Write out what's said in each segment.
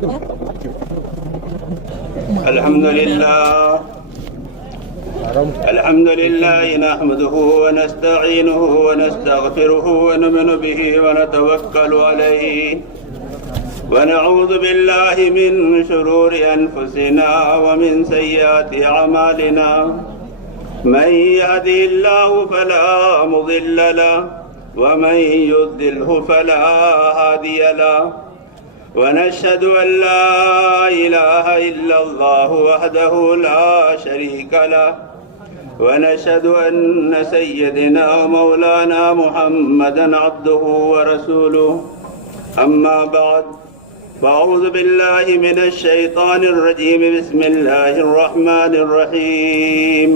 الحمد لله نحمده ونستعينه ونستغفره ونؤمن به ونتوكل عليه ونعوذ بالله من شرور أنفسنا ومن سيئات أعمالنا من يهده الله فلا مضل له ومن يضلله فلا هادي له ونشهد أن لا إله إلا الله وحده لا شريك له ونشهد أن سيدنا ومولانا محمدا عبده ورسوله أما بعد فأعوذ بالله من الشيطان الرجيم بسم الله الرحمن الرحيم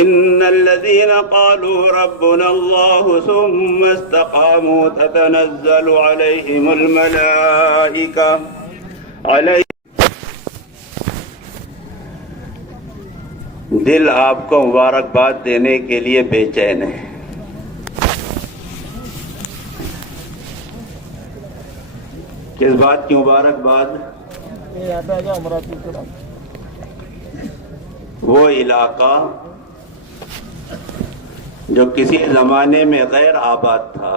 إن الذين قالوا ربنا الله ثم استقاموا تتنزل عليهم الملائكة دل آپ کو مبارکباد دینے کے لیے بے چین ہے. کس بات کی مبارکباد؟ وہ علاقہ جو کسی زمانے میں غیر آباد تھا،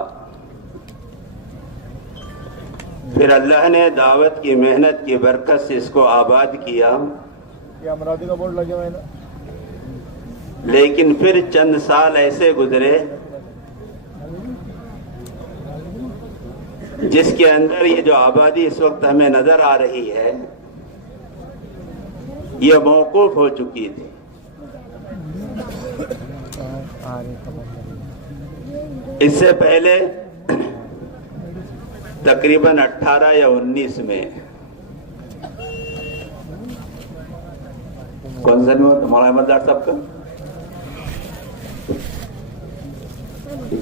پھر اللہ نے دعوت کی محنت کی برکت سے اس کو آباد کیا. امراتی کا بورڈ لگے ہوئے نا. لیکن پھر چند سال ایسے گزرے جس کے اندر یہ جو آبادی اس وقت ہمیں نظر آ رہی ہے یہ موقوف ہو چکی تھی. اس سے پہلے تقریباً 18 یا 19 میں کون سا نہیں تمہارا احمد ڈاکٹر صاحب کا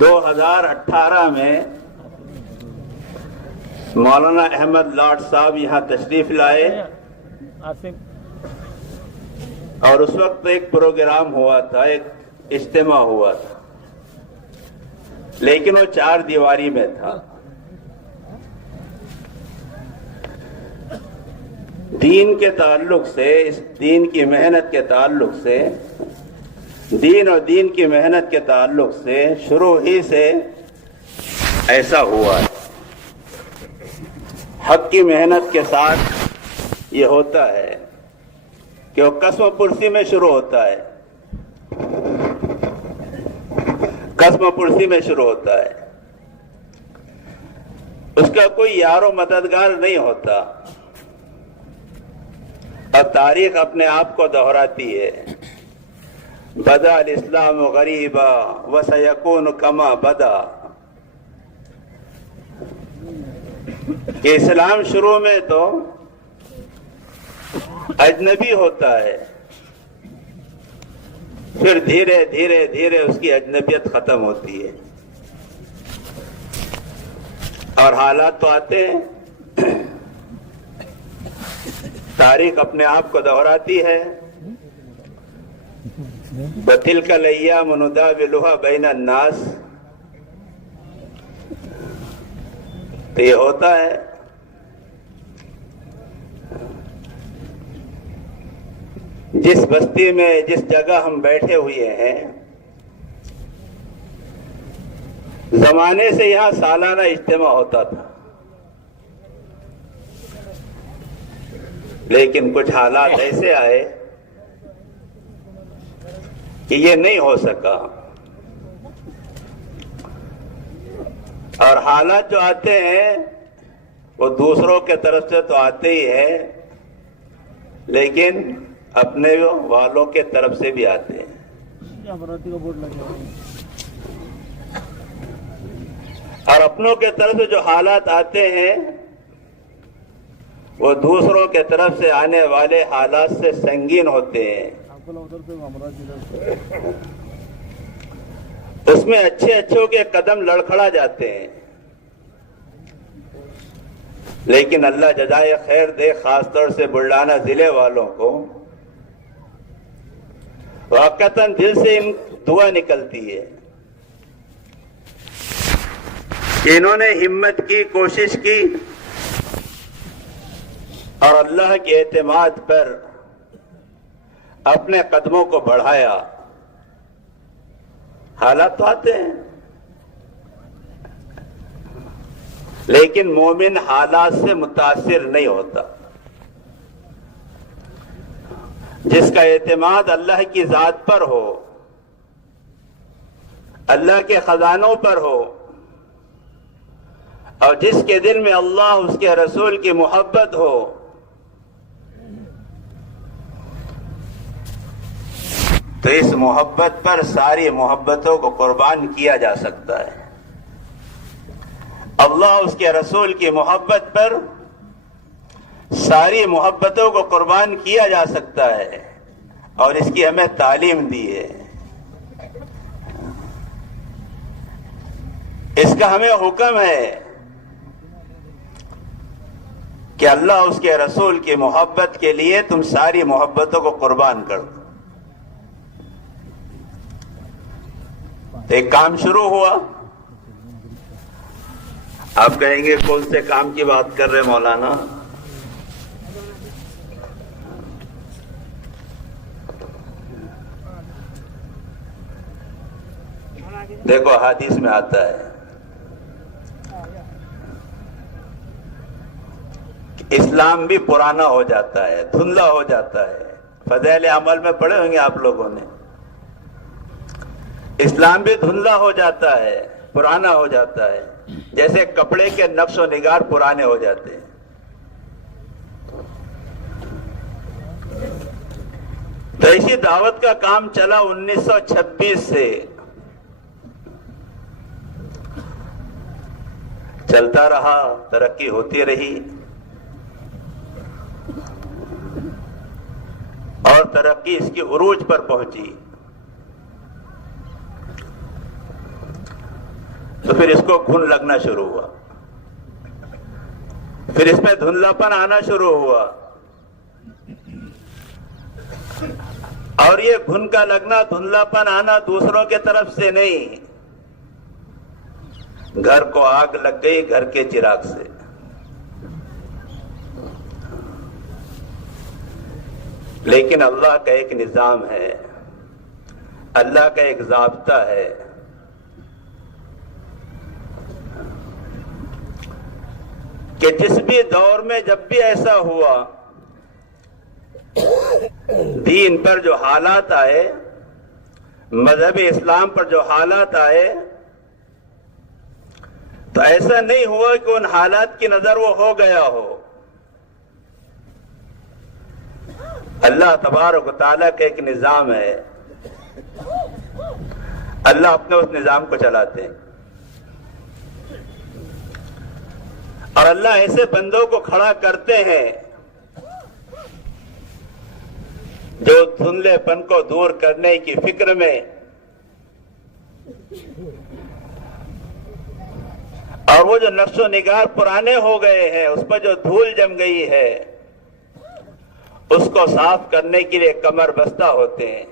2018 میں مولانا احمد لاٹ صاحب یہاں تشریف لائے اور اس وقت ایک پروگرام ہوا تھا، ایک اجتماع ہوا تھا، لیکن وہ 4 دیواری میں تھا. دین کے تعلق سے، اس دین کی محنت کے تعلق سے، دین اور دین کی محنت کے تعلق سے شروع ہی سے ایسا ہوا ہے. حق کی محنت کے ساتھ یہ ہوتا ہے کہ وہ قسم پرسی میں شروع ہوتا ہے، قسم پرسی میں شروع ہوتا ہے. اس کا کوئی یار و مددگار نہیں ہوتا اور تاریخ اپنے آپ کو دہراتی ہے. بدا الاسلام غریبا وسیکون کما بدا، کہ اسلام شروع میں تو اجنبی ہوتا ہے، پھر دھیرے دھیرے دھیرے اس کی اجنبیت ختم ہوتی ہے اور حالات تو آتے ہیں. تاریخ اپنے آپ کو دہراتی ہے. بَتِلْكَ الْأَيَّامُ نُدَاوِلُهَا بَيْنَ النَّاسِ، تو یہ ہوتا ہے. جس بستی میں، جس جگہ ہم بیٹھے ہوئے ہیں، زمانے سے یہاں سالانہ اجتماع ہوتا تھا، لیکن کچھ حالات ایسے آئے کہ یہ نہیں ہو سکا. اور حالات جو آتے ہیں وہ دوسروں کے طرف سے تو آتے ہی ہیں، لیکن اپنے والوں کے طرف سے بھی آتے ہیں. اور اپنوں کے طرف سے جو حالات آتے ہیں وہ دوسروں کے طرف سے آنے والے حالات سے سنگین ہوتے ہیں. اس میں اچھے اچھوں کے قدم لڑکھڑا جاتے ہیں، لیکن اللہ جزائے خیر دے، خاص طور سے بلڈانہ ضلع والوں کو واقعتاً دل سے دعا نکلتی ہے. انہوں نے ہمت کی، کوشش کی اور اللہ کے اعتماد پر اپنے قدموں کو بڑھایا. حالات تو آتے ہیں، لیکن مومن حالات سے متاثر نہیں ہوتا. جس کا اعتماد اللہ کی ذات پر ہو، اللہ کے خزانوں پر ہو، اور جس کے دل میں اللہ اس کے رسول کی محبت ہو، تو اس محبت پر ساری محبتوں کو قربان کیا جا سکتا ہے. اللہ اس کے رسول کی محبت پر ساری محبتوں کو قربان کیا جا سکتا ہے، اور اس کی ہمیں تعلیم دی ہے. اس کا ہمیں حکم ہے کہ اللہ اس کے رسول کی محبت کے لیے تم ساری محبتوں کو قربان کر دو. ایک کام شروع ہوا. آپ کہیں گے کون سے کام کی بات کر رہے مولانا؟ دیکھو حدیث میں آتا ہے کہ اسلام بھی پرانا ہو جاتا ہے، دھندلا ہو جاتا ہے. فضائل عمل میں پڑھے ہوں گے آپ لوگوں نے. اسلام بھی دھندلا ہو جاتا ہے، پرانا ہو جاتا ہے، جیسے کپڑے کے نقش و نگار پرانے ہو جاتے ہیں. تو اسی دعوت کا کام چلا 1926 سے، چلتا رہا، ترقی ہوتی رہی، اور ترقی اس کی عروج پر پہنچی. تو پھر اس کو گھن لگنا شروع ہوا، پھر اس میں دھندلاپن آنا شروع ہوا. اور یہ گھن کا لگنا، دھندلاپن آنا دوسروں کے طرف سے نہیں، گھر کو آگ لگ گئی گھر کے چراغ سے. لیکن اللہ کا ایک نظام ہے، اللہ کا ایک ضابطہ ہے. کہ جس بھی دور میں جب بھی ایسا ہوا، دین پر جو حالات آئے، مذہب اسلام پر جو حالات آئے، تو ایسا نہیں ہوا کہ ان حالات کی نظر وہ ہو گیا ہو. اللہ تبارک و تعالیٰ کا ایک نظام ہے، اللہ اپنے اس نظام کو چلاتے ہیں. اور اللہ ایسے بندوں کو کھڑا کرتے ہیں جو دھندلے پن کو دور کرنے کی فکر میں اور وہ جو نقش و نگار پرانے ہو گئے ہیں، اس پر جو دھول جم گئی ہے، اس کو صاف کرنے کے لیے کمر بستہ ہوتے ہیں.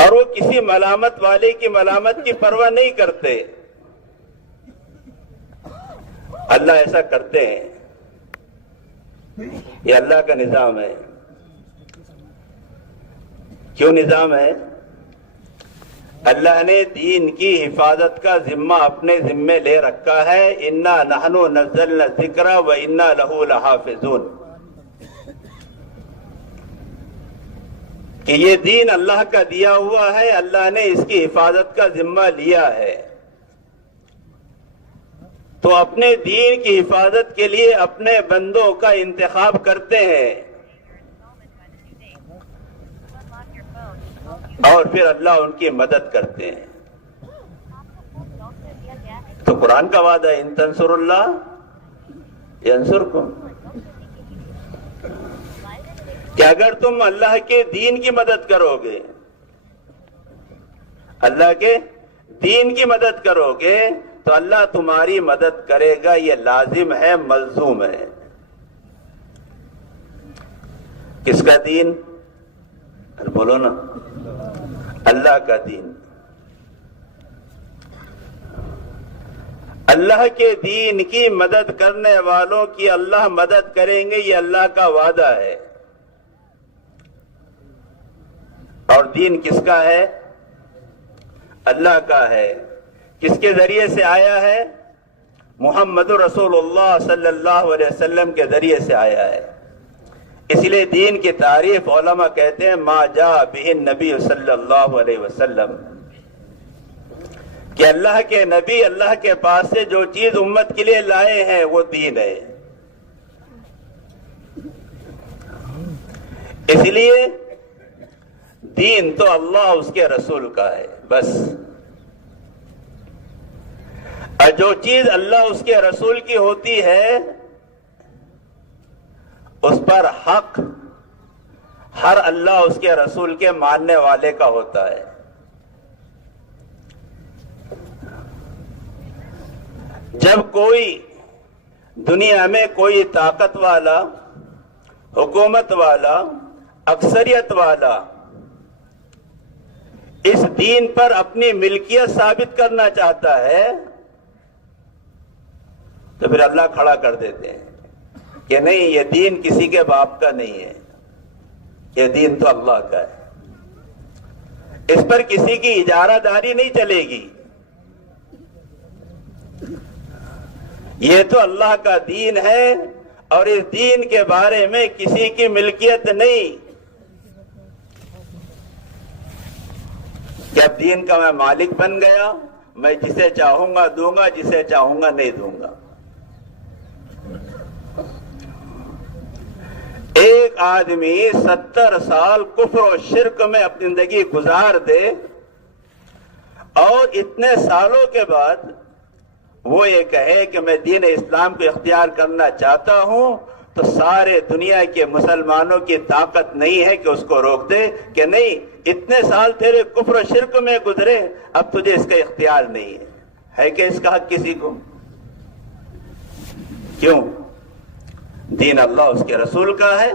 اور وہ کسی ملامت والے کی ملامت کی پرواہ نہیں کرتے. اللہ ایسا کرتے ہیں، یہ اللہ کا نظام ہے. کیوں نظام ہے؟ اللہ نے دین کی حفاظت کا ذمہ اپنے ذمے لے رکھا ہے. انا نحن نزلنا الذکر و انا لہ لحافظون. کہ یہ دین اللہ کا دیا ہوا ہے، اللہ نے اس کی حفاظت کا ذمہ لیا ہے. تو اپنے دین کی حفاظت کے لیے اپنے بندوں کا انتخاب کرتے ہیں، اور پھر اللہ ان کی مدد کرتے ہیں. تو قرآن کا وعدہ ہے، ان تنصر اللہ ینصرکم، کہ اگر تم اللہ کے دین کی مدد کرو گے، اللہ کے دین کی مدد کرو گے، تو اللہ تمہاری مدد کرے گا. یہ لازم ہے، ملزوم ہے. کس کا دین؟ بولو نا، اللہ کا دین. اللہ کے دین کی مدد کرنے والوں کی اللہ مدد کریں گے، یہ اللہ کا وعدہ ہے۔ اور دین کس کا ہے؟ اللہ کا ہے۔ کس کے ذریعے سے آیا ہے؟ محمد رسول اللہ صلی اللہ علیہ وسلم کے ذریعے سے آیا ہے۔ اس لیے دین کی تعریف علماء کہتے ہیں ما جاء بہ النبی صلی اللہ علیہ وسلم، کہ اللہ کے نبی اللہ کے پاس سے جو چیز امت کے لیے لائے ہیں وہ دین ہے۔ اس لیے دین تو اللہ اس کے رسول کا ہے بس۔ اور جو چیز اللہ اس کے رسول کی ہوتی ہے اس پر حق ہر اللہ اس کے رسول کے ماننے والے کا ہوتا ہے۔ جب کوئی دنیا میں کوئی طاقت والا، حکومت والا، اکثریت والا اس دین پر اپنی ملکیت ثابت کرنا چاہتا ہے تو پھر اللہ کھڑا کر دیتے ہیں کہ نہیں، یہ دین کسی کے باپ کا نہیں ہے، یہ دین تو اللہ کا ہے، اس پر کسی کی اجارہ داری نہیں چلے گی، یہ تو اللہ کا دین ہے اور اس دین کے بارے میں کسی کی ملکیت نہیں کہ اب دین کا میں مالک بن گیا، میں جسے چاہوں گا دوں گا، جسے چاہوں گا نہیں دوں گا۔ ایک آدمی 70 سال کفر و شرک میں اپنی زندگی گزار دے اور اتنے سالوں کے بعد وہ یہ کہے کہ میں دین اسلام کو اختیار کرنا چاہتا ہوں، تو سارے دنیا کے مسلمانوں کی طاقت نہیں ہے کہ اس کو روک دے کہ نہیں، اتنے سال تیرے کفر و شرک میں گزرے، اب تجھے اس کا اختیار نہیں ہے کہ اس کا حق کسی کو؟ کیوں؟ دین اللہ اس کے رسول کا ہے،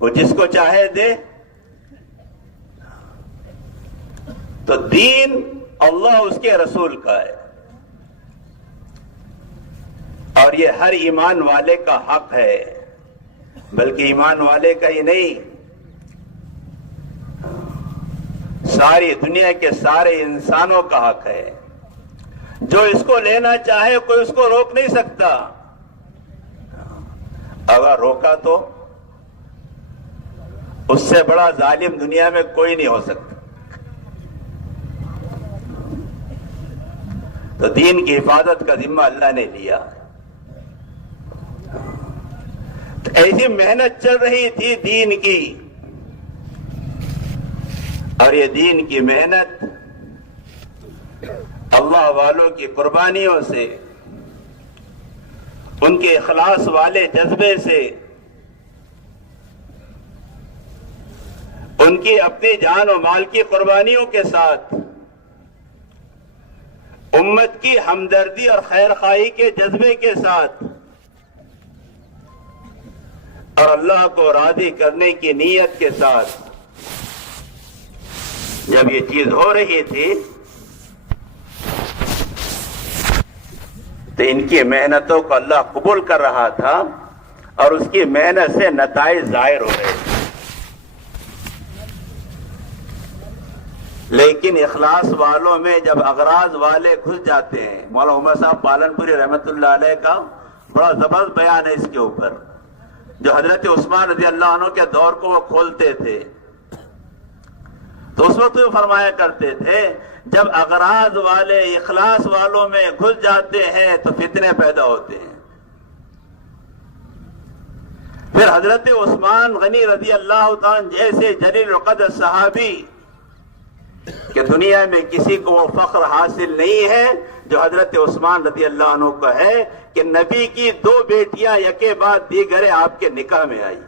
وہ جس کو چاہے دے۔ تو دین اللہ اس کے رسول کا ہے اور یہ ہر ایمان والے کا حق ہے، بلکہ ایمان والے کا ہی نہیں، ساری دنیا کے سارے انسانوں کا حق ہے۔ جو اس کو لینا چاہے کوئی اس کو روک نہیں سکتا، اگر روکا تو اس سے بڑا ظالم دنیا میں کوئی نہیں ہو سکتا۔ تو دین کی حفاظت کا ذمہ اللہ نے لیا۔ تو ایسی محنت چل رہی تھی دین کی، اور یہ دین کی محنت اللہ والوں کی قربانیوں سے، ان کے اخلاص والے جذبے سے، ان کی اپنی جان و مال کی قربانیوں کے ساتھ، امت کی ہمدردی اور خیر خواہی کے جذبے کے ساتھ، اور اللہ کو راضی کرنے کی نیت کے ساتھ جب یہ چیز ہو رہی تھی تو ان کی محنتوں کو اللہ قبول کر رہا تھا اور اس کی محنت سے نتائج ظاہر ہو رہے تھے۔ لیکن اخلاص والوں میں جب اغراض والے گھس جاتے ہیں، مولانا عمر صاحب پالنپوری رحمت اللہ علیہ کا بڑا زبردست بیان ہے اس کے اوپر، جو حضرت عثمان رضی اللہ عنہ کے دور کو وہ کھولتے تھے، تو اس وقت وہ فرمایا کرتے تھے جب اغراض والے اخلاص والوں میں گھس جاتے ہیں تو فتنے پیدا ہوتے ہیں۔ پھر حضرت عثمان غنی رضی اللہ تعالیٰ جیسے جلیل القدر صحابی کہ دنیا میں کسی کو وہ فخر حاصل نہیں ہے جو حضرت عثمان رضی اللہ عنہ کو ہے کہ نبی کی 2 بیٹیاں یکے بعد دیگرے آپ کے نکاح میں آئی،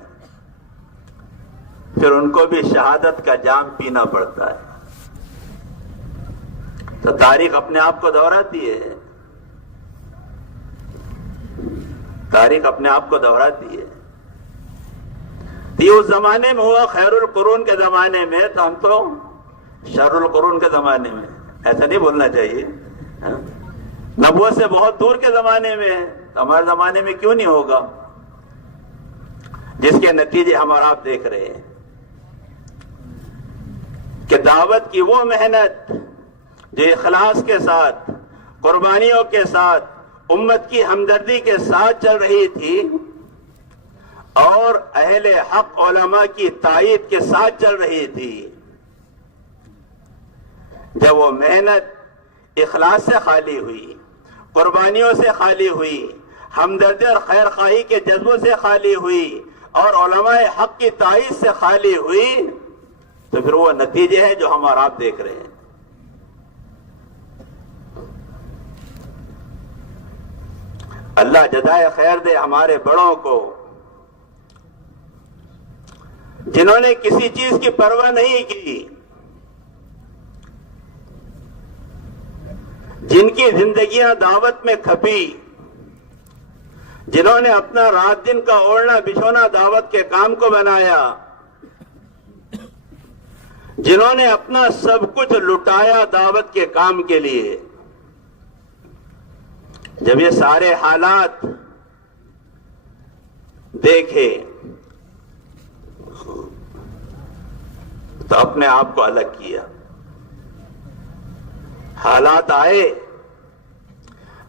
پھر ان کو بھی شہادت کا جام پینا پڑتا ہے۔ تو تاریخ اپنے آپ کو دہراتی ہے، تاریخ اپنے آپ کو دہراتی ہے۔ یہ اس زمانے میں ہوا خیر القرون کے زمانے میں، تو ہم تو شر القرون کے زمانے میں، ایسا نہیں بولنا چاہیے، نبوت سے بہت دور کے زمانے میں ہے، تو ہمارے زمانے میں کیوں نہیں ہوگا؟ جس کے نتیجے ہم اور آپ دیکھ رہے ہیں کہ دعوت کی وہ محنت جو اخلاص کے ساتھ، قربانیوں کے ساتھ، امت کی ہمدردی کے ساتھ چل رہی تھی اور اہل حق علماء کی تائید کے ساتھ چل رہی تھی، جب وہ محنت اخلاص سے خالی ہوئی، قربانیوں سے خالی ہوئی، ہمدردی اور خیر خواہی کے جذبوں سے خالی ہوئی اور علماء حق کی تائید سے خالی ہوئی، تو پھر وہ نتیجے ہیں جو ہم اور آپ دیکھ رہے ہیں۔ اللہ جزائے خیر دے ہمارے بڑوں کو، جنہوں نے کسی چیز کی پرواہ نہیں کی، جن کی زندگیاں دعوت میں کھپی، جنہوں نے اپنا رات دن کا اوڑھنا بچھونا دعوت کے کام کو بنایا، جنہوں نے اپنا سب کچھ لٹایا دعوت کے کام کے لیے، جب یہ سارے حالات دیکھے تو اپنے آپ کو الگ کیا۔ حالات آئے،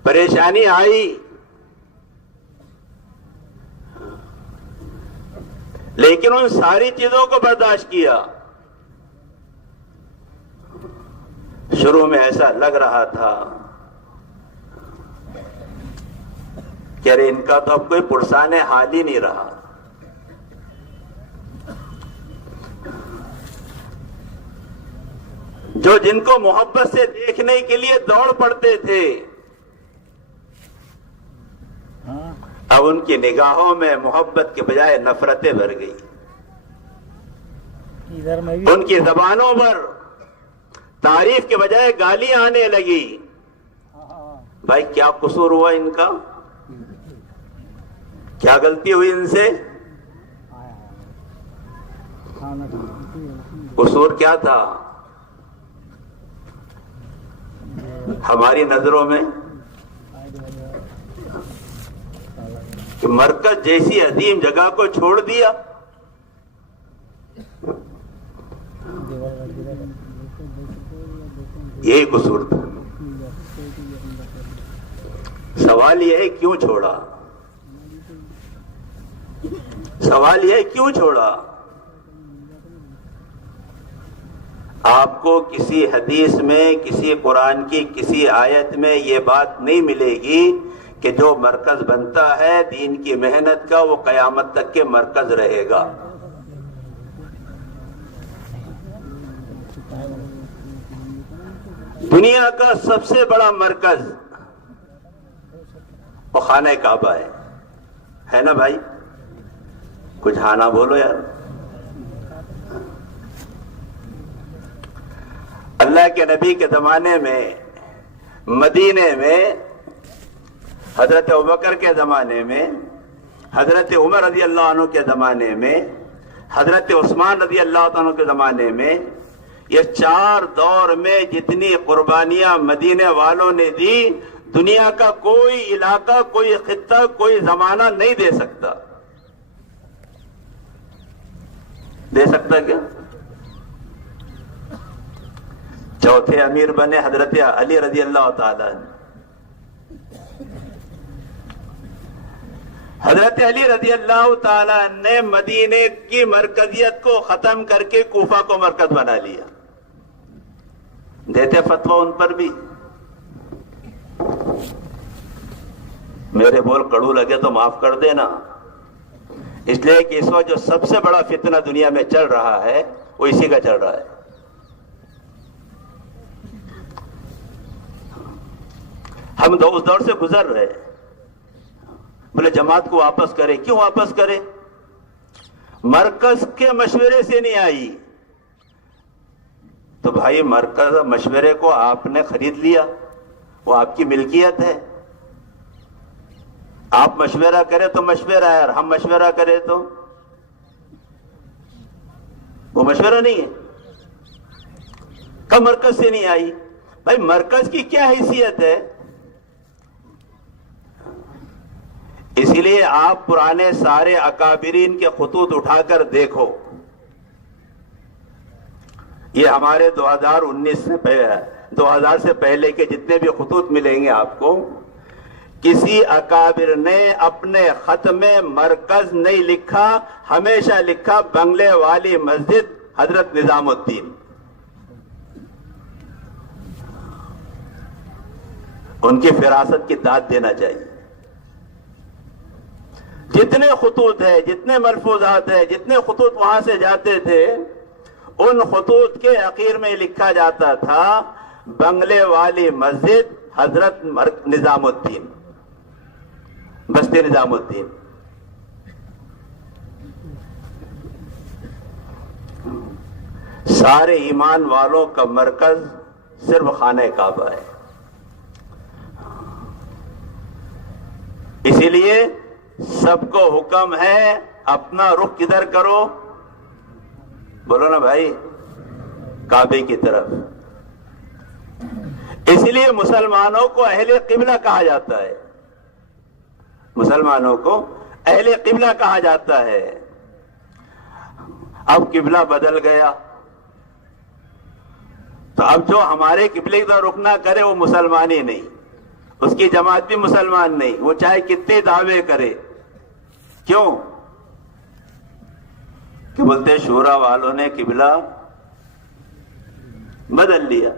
پریشانی آئی، لیکن ان ساری چیزوں کو برداشت کیا۔ شروع میں ایسا لگ رہا تھا کہ ارے ان کا تو اب کوئی پرسان حال ہی نہیں رہا، جو جن کو محبت سے دیکھنے کے لیے دوڑ پڑتے تھے، اب ان کی نگاہوں میں محبت کے بجائے نفرتیں بھر گئی، ان کی زبانوں پر تعریف کے بجائے گالیاں آنے لگی۔ بھائی کیا قصور ہوا ان کا؟ کیا غلطی ہوئی ان سے؟ قصور کیا تھا؟ ہماری نظروں میں کہ مرکز جیسی عظیم جگہ کو چھوڑ دیا، یہی قصور تھا۔ سوال یہ ہے کیوں چھوڑا؟ سوال یہ ہے کیوں چھوڑا؟ آپ کو کسی حدیث میں، کسی قرآن کی کسی آیت میں یہ بات نہیں ملے گی کہ جو مرکز بنتا ہے دین کی محنت کا وہ قیامت تک کے مرکز رہے گا۔ دنیا کا سب سے بڑا مرکز وہ خانہ کعبہ ہے نا بھائی؟ کچھ ہاں نہ بولو یار۔ اللہ کے نبی کے زمانے میں مدینے میں، حضرت ابوبکر کے زمانے میں، حضرت عمر رضی اللہ عنہ کے زمانے میں، حضرت عثمان رضی اللہ عنہ کے زمانے میں، یہ چار دور میں جتنی قربانیاں مدینے والوں نے دی، دنیا کا کوئی علاقہ، کوئی خطہ، کوئی زمانہ نہیں دے سکتا۔ دے سکتا کیا؟ چوتھے امیر بنے حضرت علی رضی اللہ تعالیٰ۔ حضرت علی رضی اللہ تعالیٰ نے مدینے کی مرکزیت کو ختم کر کے کوفہ کو مرکز بنا لیا۔ دیتے فتویٰ ان پر بھی؟ میرے بول کڑو لگے تو معاف کر دینا، اس لیے کہ اس وقت جو سب سے بڑا فتنہ دنیا میں چل رہا ہے وہ اسی کا چل رہا ہے۔ ہم اس دور سے گزر رہے ہیں۔ بولے جماعت کو واپس کرے، کیوں واپس کرے؟ مرکز کے مشورے سے نہیں آئی تو بھائی مرکز مشورے کو آپ نے خرید لیا، وہ آپ کی ملکیت ہے۔ آپ مشورہ کرے تو مشورہ ہے، اور ہم مشورہ کرے تو وہ مشورہ نہیں ہے۔ کب مرکز سے نہیں آئی؟ بھائی مرکز کی کیا حیثیت ہے؟ اسی لیے آپ پرانے سارے اکابرین کے خطوط اٹھا کر دیکھو، یہ ہمارے 2000 سے پہلے کے جتنے بھی خطوط ملیں گے آپ کو، کسی اکابر نے اپنے خط میں مرکز نہیں لکھا، ہمیشہ لکھا بنگلے والی مسجد حضرت نظام الدین۔ ان کی فراست کی داد دینا چاہیے۔ جتنے خطوط ہیں، جتنے ملفوظات ہیں، جتنے خطوط وہاں سے جاتے تھے، ان خطوط کے اخیر میں لکھا جاتا تھا بنگلے والی مسجد حضرت نظام الدین، بستی نظام الدین۔ سارے ایمان والوں کا مرکز صرف خانہ کعبہ ہے۔ اسی لیے سب کو حکم ہے اپنا رخ کدھر کرو؟ بولو نا بھائی، کعبے کی طرف۔ اس لیے مسلمانوں کو اہل قبلہ کہا جاتا ہے، مسلمانوں کو اہل قبلہ کہا جاتا ہے۔ اب قبلہ بدل گیا تو اب جو ہمارے قبلے کی طرف رخ نہ کرے وہ مسلمان ہی نہیں، اس کی جماعت بھی مسلمان نہیں، وہ چاہے کتنے دعوے کرے۔ کیوں؟ کہ بولتے شورا والوں نے قبلہ بدل لیا۔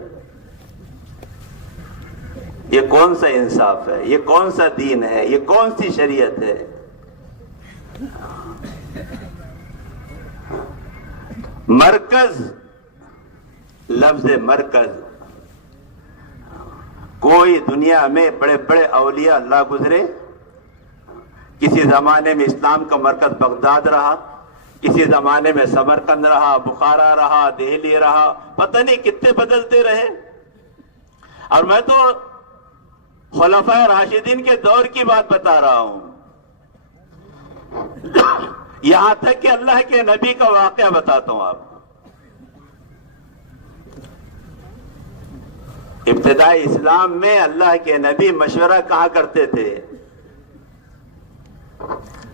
یہ کون سا انصاف ہے؟ یہ کون سا دین ہے؟ یہ کون سی شریعت ہے؟ مرکز، لفظ مرکز، کوئی دنیا میں بڑے بڑے اولیاء اللہ گزرے، کسی زمانے میں اسلام کا مرکز بغداد رہا، کسی زمانے میں سمرقند رہا، بخارا رہا، دہلی رہا، پتہ نہیں کتنے بدلتے رہے۔ اور میں تو خلفائے راشدین کے دور کی بات بتا رہا ہوں، یہاں تک کہ اللہ کے نبی کا واقعہ بتاتا ہوں آپ کو۔ ابتدائی اسلام میں اللہ کے نبی مشورہ کہاں کرتے تھے؟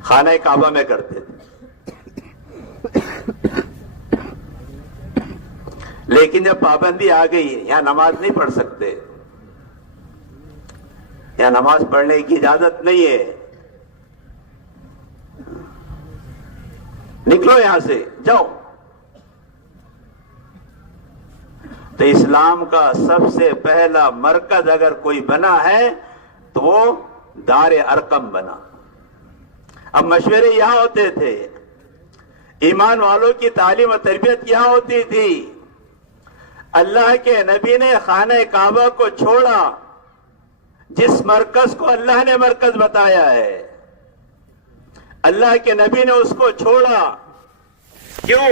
خانہ کعبہ میں کرتے تھے۔ لیکن جب پابندی آ گئی، یہاں نماز نہیں پڑھ سکتے، یہاں نماز پڑھنے کی اجازت نہیں ہے، نکلو یہاں سے، جاؤ۔ تو اسلام کا سب سے پہلا مرکز اگر کوئی بنا ہے تو وہ دار ارقم بنا۔ اب مشورے یہاں ہوتے تھے، ایمان والوں کی تعلیم و تربیت یہاں ہوتی تھی۔ اللہ کے نبی نے خانہ کعبہ کو چھوڑا، جس مرکز کو اللہ نے مرکز بتایا ہے، اللہ کے نبی نے اس کو چھوڑا۔ کیوں؟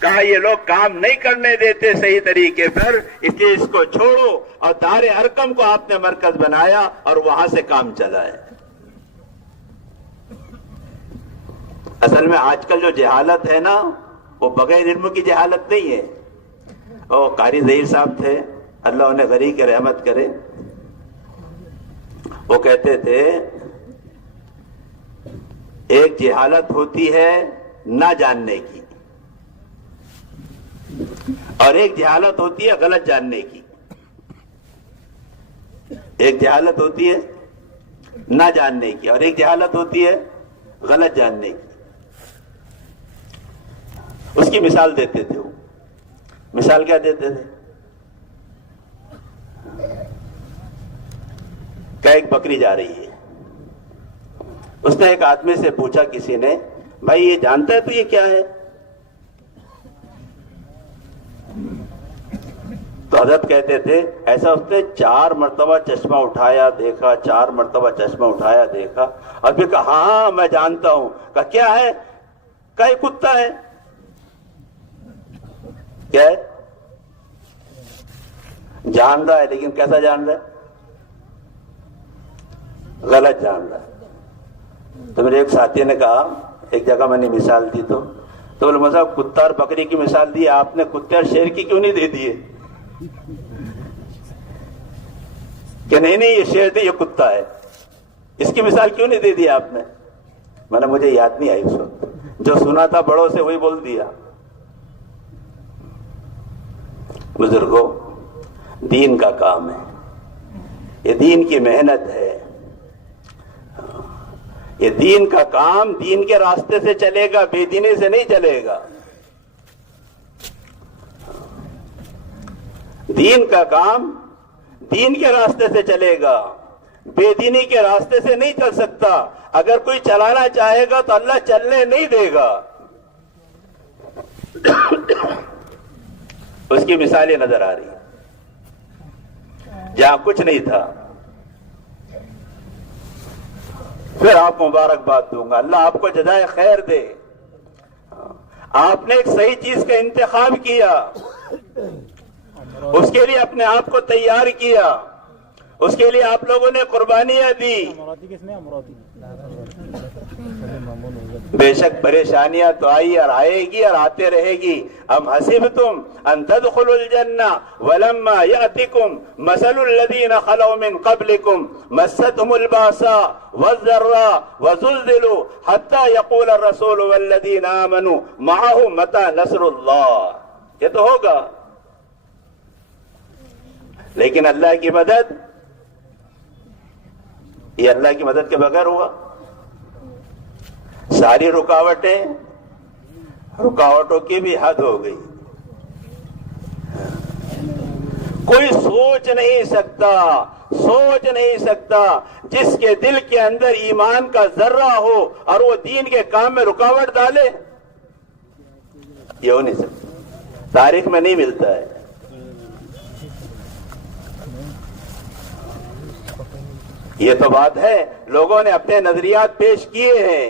کہا یہ لوگ کام نہیں کرنے دیتے صحیح طریقے پر، اس لیے اس کو چھوڑو، اور دار ارقم کو آپ نے مرکز بنایا اور وہاں سے کام چلا ہے۔ اصل میں آج کل جو جہالت ہے نا، وہ بغیر علم کی جہالت نہیں ہے۔ وہ قاری ظہیر صاحب تھے، اللہ انہیں غریق کی رحمت کرے، وہ کہتے تھے ایک جہالت ہوتی ہے نہ جاننے کی، اور ایک جہالت ہوتی ہے غلط جاننے کی۔ ایک جہالت ہوتی ہے نہ جاننے کی، اور ایک جہالت ہوتی ہے غلط جاننے کی۔ اس کی مثال دیتے تھے وہ۔ مثال کیا دیتے تھے؟ کہ ایک بکری جا رہی ہے، اس نے ایک آدمی سے پوچھا کسی نے، بھائی یہ جانتا ہے تو یہ کیا ہے؟ تو حضرت کہتے تھے ایسا اس نے 4 مرتبہ چشمہ اٹھایا دیکھا، 4 مرتبہ چشمہ اٹھایا دیکھا، اور پھر کہا ہاں ہاں میں جانتا ہوں۔ کہا کیا ہے؟ کہا یہ کتا ہے۔ کیا ہے؟ جان رہا ہے، لیکن کیسا جان رہا ہے؟ غلط جان رہا ہے۔ تو میرے ایک ساتھی نے کہا، ایک جگہ میں نے مثال دی تو بولے مصاحب کتا اور بکری کی مثال دی، آپ نے کتے اور شیر کی کیوں نہیں دے دیے؟ کہ نہیں یہ شیر تھے، یہ کتا ہے، اس کی مثال کیوں نہیں دے دی آپ نے؟ میں نے مجھے یاد نہیں آئی اس وقت، جو سنا تھا بڑوں سے وہی بول دیا۔ بزرگوں، دین کا کام ہے، یہ دین کی محنت ہے، یہ دین کا کام دین کے راستے سے چلے گا، بے دینی سے نہیں چلے گا۔ دین کا کام دین کے راستے سے چلے گا، بے دینی کے راستے سے نہیں چل سکتا۔ اگر کوئی چلانا چاہے گا تو اللہ چلنے نہیں دے گا۔ اس کی مثالیں نظر آ رہی ہیں، جہاں کچھ نہیں تھا۔ پھر آپ مبارکباد دوں گا، اللہ آپ کو جزائے خیر دے۔ آپ نے ایک صحیح چیز کا انتخاب کیا، اس کے لیے اپنے آپ کو تیار کیا، اس کے لیے آپ لوگوں نے قربانیاں دی۔ بے شک پریشانیاں تو آئی اور آئے گی اور آتے رہے گی۔ ام حسبتم ان تدخلوا الجنہ ولما یأتکم مثل الذین خلوا من قبلکم مستهم الباساء والضراء وزلزلوا حتى يقول الرسول والذین آمنوا معه متى نصر اللہ۔ یہ تو ہوگا، لیکن اللہ کی مدد، یہ اللہ کی مدد کے بغیر ہوا۔ ساری رکاوٹوں کی بھی حد ہو گئی۔ کوئی سوچ نہیں سکتا جس کے دل کے اندر ایمان کا ذرہ ہو اور وہ دین کے کام میں رکاوٹ ڈالے، یہ ہو نہیں سکتا، تاریخ میں نہیں ملتا ہے۔ یہ تو بات ہے، لوگوں نے اپنے نظریات پیش کیے ہیں،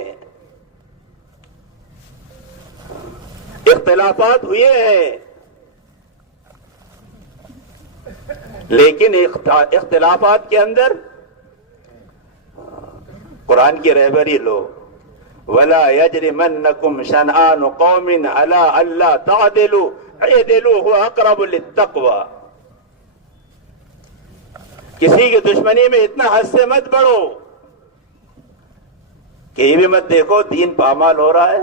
اختلافات ہوئے ہیں، لیکن اختلافات کے اندر قرآن کی رہبری لو۔ وَلَا يَجْرِمَنَّكُمْ شَنْآنُ قَوْمٍ عَلَىٰ أَلَّا تَعْدِلُوا اعْدِلُوا هُوَ أَقْرَبُ لِلتَّقْوَىٰ۔ کسی کی دشمنی میں اتنا حد سے مت بڑھو کہ یہ بھی مت دیکھو دین پامال ہو رہا ہے۔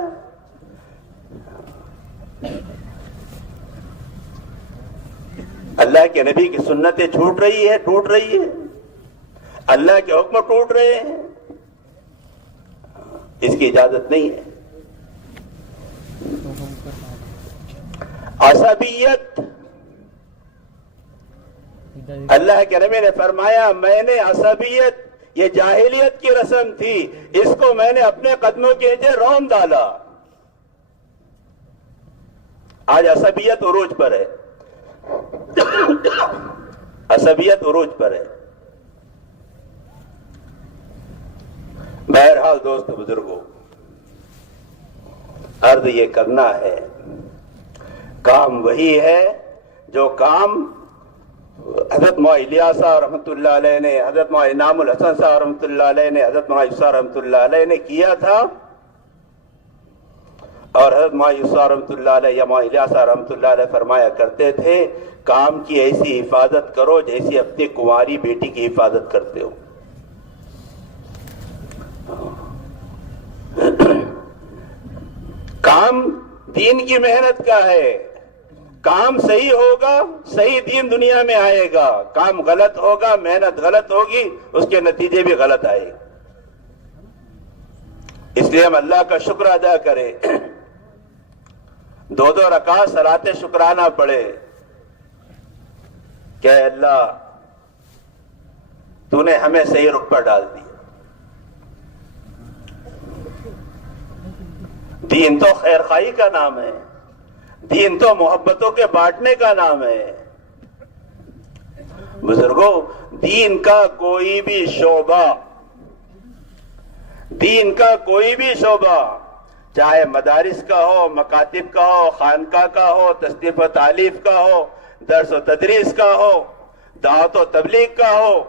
اللہ کے نبی کی سنتیں ٹوٹ رہی ہے، اللہ کے حکم ٹوٹ رہے ہیں، اس کی اجازت نہیں ہے۔ عصبیت، اللہ کے نبی نے فرمایا میں نے عصبیت، یہ جاہلیت کی رسم تھی، اس کو میں نے اپنے قدموں کے نیچے رون ڈالا۔ آج عصبیت عروج پر ہے، عصبیت عروج پر ہے۔ بہرحال دوست بزرگوں، عرض یہ کرنا ہے، کام وہی ہے جو کام حضرت مولانا الیاس صاحب رحمۃ اللہ علیہ نے، حضرت مولانا انعام الحسن صاحب رحمۃ اللہ علیہ نے، حضرت مولانا یوسف رحمۃ اللہ علیہ نے کیا تھا، اور حضرت مولانا یوسف رحمۃ اللہ علیہ یا مولانا الیاس صاحب رحمۃ اللہ علیہ فرمایا کرتے تھے، کام کی ایسی حفاظت کرو جیسی اپنی کنواری بیٹی کی حفاظت کرتے ہو۔ کام دین کی محنت کا ہے، کام صحیح ہوگا، صحیح دین دنیا میں آئے گا، کام غلط ہوگا، محنت غلط ہوگی، اس کے نتیجے بھی غلط آئے گا۔ اس لیے ہم اللہ کا شکر ادا کریں، 2 رکعت صلاۃ شکرانہ پڑھے کہ اے اللہ تو نے ہمیں صحیح رخ پر ڈال دیا۔ دین تو خیر خواہی کا نام ہے، دین تو محبتوں کے بانٹنے کا نام ہے۔ بزرگوں، دین کا کوئی بھی شعبہ، دین کا کوئی بھی شعبہ، چاہے مدارس کا ہو، مکاتب کا ہو، خانقاہ کا ہو، تصنیف و تالیف کا ہو، درس و تدریس کا ہو، دعوت و تبلیغ کا ہو،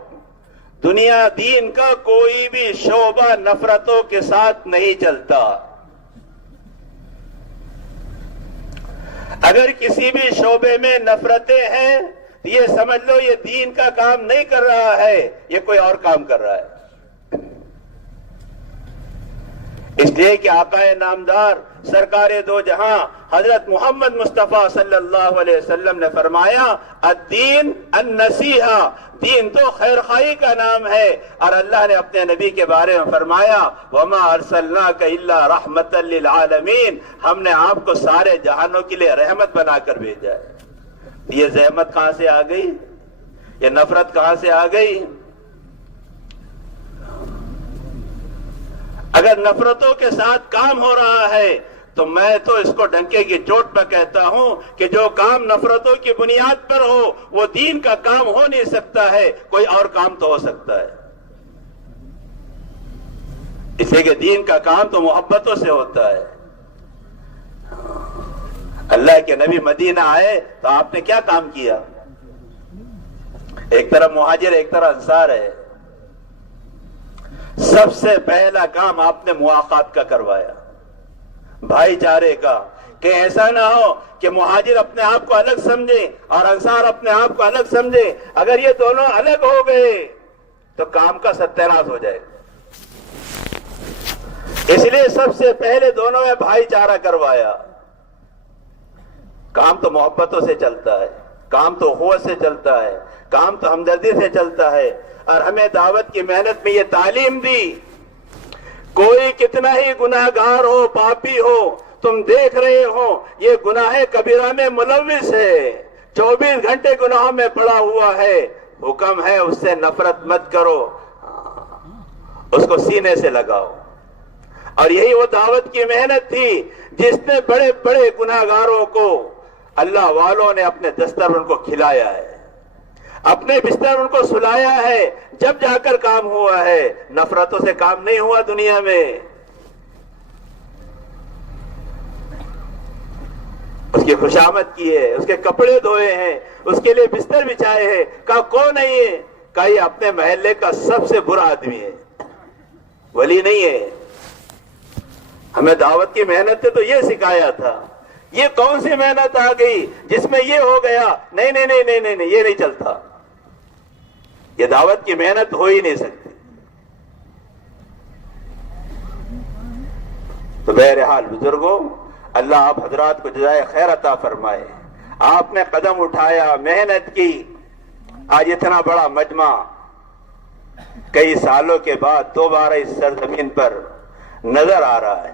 دنیا دین کا کوئی بھی شعبہ نفرتوں کے ساتھ نہیں چلتا۔ اگر کسی بھی شعبے میں نفرتیں ہیں تو یہ سمجھ لو یہ دین کا کام نہیں کر رہا ہے، یہ کوئی اور کام کر رہا ہے۔ اس لیے کہ آقا نامدار سرکار دو جہاں حضرت محمد مصطفیٰ صلی اللہ علیہ وسلم نے فرمایا الدین النصیحہ، دین تو خیر خواہی کا نام ہے، اور اللہ نے اپنے نبی کے بارے میں فرمایا وما ارسلناک الا رحمۃ للعالمین، ہم نے آپ کو سارے جہانوں کے لیے رحمت بنا کر بھیجا ہے۔ یہ زحمت کہاں سے آ گئی؟ یہ نفرت کہاں سے آ گئی؟ اگر نفرتوں کے ساتھ کام ہو رہا ہے تو میں تو اس کو ڈنکے کی چوٹ پہ کہتا ہوں کہ جو کام نفرتوں کی بنیاد پر ہو وہ دین کا کام ہو نہیں سکتا ہے، کوئی اور کام تو ہو سکتا ہے۔ اس لیے کہ دین کا کام تو محبتوں سے ہوتا ہے۔ اللہ کے نبی مدینہ آئے تو آپ نے کیا کام کیا؟ ایک طرف مہاجر ایک طرف انصار ہے، سب سے پہلا کام آپ نے مواقعات کا کروایا، بھائی چارے کا، کہ ایسا نہ ہو کہ مہاجر اپنے آپ کو الگ سمجھے اور انصار اپنے آپ کو الگ سمجھے۔ اگر یہ دونوں الگ ہو گئے تو کام کا ستیاراج ہو جائے گا۔ اس لیے سب سے پہلے دونوں میں بھائی چارہ کروایا۔ کام تو محبتوں سے چلتا ہے، کام تو اخوت سے چلتا ہے، کام تو ہمدردی سے چلتا ہے، اور ہمیں دعوت کی محنت میں یہ تعلیم دی کوئی کتنا ہی گناہگار ہو، پاپی ہو، تم دیکھ رہے ہو یہ گناہ کبیرہ میں ملوث ہے، 24 گھنٹے گناہوں میں پڑا ہوا ہے، حکم ہے اس سے نفرت مت کرو، اس کو سینے سے لگاؤ۔ اور یہی وہ دعوت کی محنت تھی جس نے بڑے بڑے گناہگاروں کو اللہ والوں نے اپنے دستر ان کو کھلایا ہے، اپنے بستر ان کو سلایا ہے، جب جا کر کام ہوا ہے۔ نفرتوں سے کام نہیں ہوا دنیا میں۔ اس کی خوشامد کی ہے، اس کے کپڑے دھوئے ہیں، اس کے لیے بستر بچھائے ہیں۔ کہا کون ہے یہ؟ کہا یہ اپنے محلے کا سب سے برا آدمی ہے، ولی نہیں ہے۔ ہمیں دعوت کی محنت سے تو یہ سکھایا تھا۔ یہ کون سی محنت آ گئی جس میں یہ ہو گیا؟ نہیں نہیں نہیں نہیں نہیں، یہ نہیں چلتا۔ یہ دعوت کی محنت ہو ہی نہیں سکتی۔ تو بہرحال بزرگوں، اللہ آپ حضرات کو جزائے خیر عطا فرمائے۔ آپ نے قدم اٹھایا، محنت کی، آج اتنا بڑا مجمع کئی سالوں کے بعد دوبارہ اس سرزمین پر نظر آ رہا ہے۔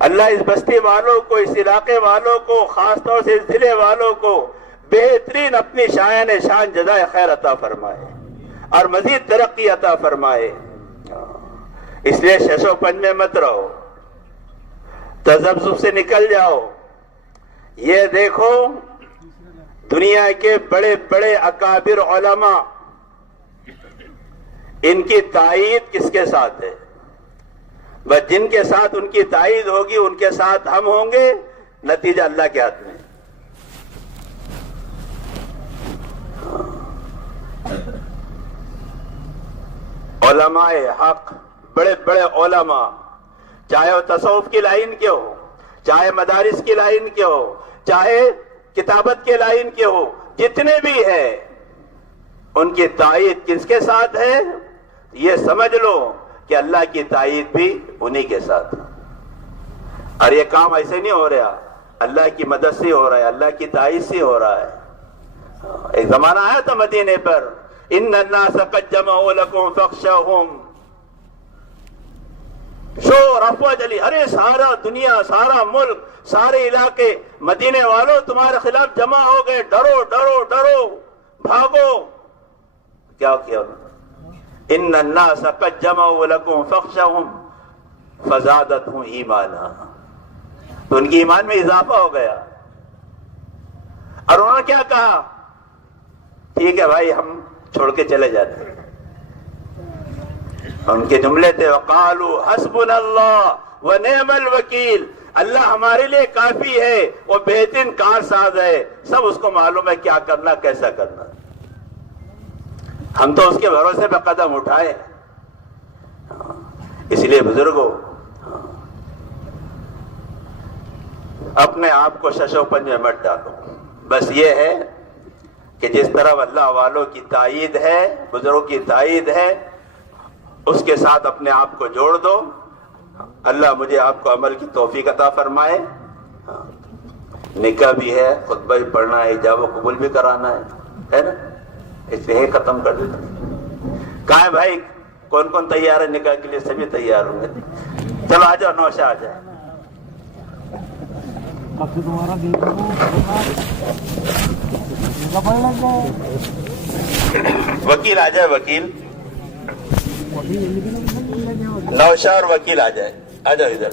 اللہ اس بستی والوں کو، اس علاقے والوں کو، خاص طور سے اس ضلع والوں کو بہترین اپنی شایان شان جزائے خیر عطا فرمائے اور مزید ترقی عطا فرمائے۔ اس لیے شش و پنج میں مت رہو، تذبذب سے نکل جاؤ۔ یہ دیکھو دنیا کے بڑے بڑے اکابر علماء، ان کی تائید کس کے ساتھ ہے؟ بس جن کے ساتھ ان کی تائید ہوگی ان کے ساتھ ہم ہوں گے، نتیجہ اللہ کے ہاتھ میں۔ علماء حق، بڑے بڑے علماء، چاہے وہ تصوف کی لائن کے ہو، چاہے مدارس کی لائن کے ہو، چاہے کتابت کے لائن کے ہو، جتنے بھی ہیں ان کی تائید کس کے ساتھ ہے؟ یہ سمجھ لو کہ اللہ کی تائید بھی انہی کے ساتھ۔ اور یہ کام ایسے نہیں ہو رہا، اللہ کی مدد سے ہو رہا ہے، اللہ کی تائید سے ہو رہا ہے۔ ایک زمانہ آیا تھا مدینے پر، ان الناس قد جمعوا لكم فاخشوهم، شور افواج علی، ارے سارا دنیا، سارا ملک، سارے علاقے مدینے والوں تمہارے خلاف جمع ہو گئے، ڈرو ڈرو ڈرو، بھاگو۔ کیا کیا؟ ان الناس قد جمعوا لكم فاخشوهم فزادتهم ایمانا، تو ان کی ایمان میں اضافہ ہو گیا۔ اور انہوں نے کیا کہا؟ ٹھیک ہے بھائی ہم چھوڑ کے چلے جاتے ہیں۔ ان کے جملے تھے وقالوا حسبنا اللہ ونعم الوکیل، اللہ ہمارے لیے کافی ہے، وہ بہترین کارساز ہے، سب اس کو معلوم ہے کیا کرنا کیسا کرنا۔ ہم تو اس کے بھروسے پہ قدم اٹھائے۔ اس لیے بزرگوں، اپنے آپ کو شش و پنج میں مت ڈالو۔ بس یہ ہے کہ جس طرح اللہ والوں کی تائید ہے، بزرگوں کی تائید ہے، اس کے ساتھ اپنے آپ کو جوڑ دو۔ اللہ مجھے آپ کو عمل کی توفیق عطا فرمائے. نکاح بھی ہے, خطبہ بھی پڑھنا ہے, ایجاب و قبول بھی کرانا ہے نا, اس لیے ختم کر دیتا. کہاں ہے بھائی, کون کون تیار ہے نکاح کے لیے؟ سبھی تیار ہوں گے. چلو آ جاؤ, نوشا آ جائے. وکیل آ جائے, وکیل نوشا اور وکیل آ جائے. آ جاؤ ادھر.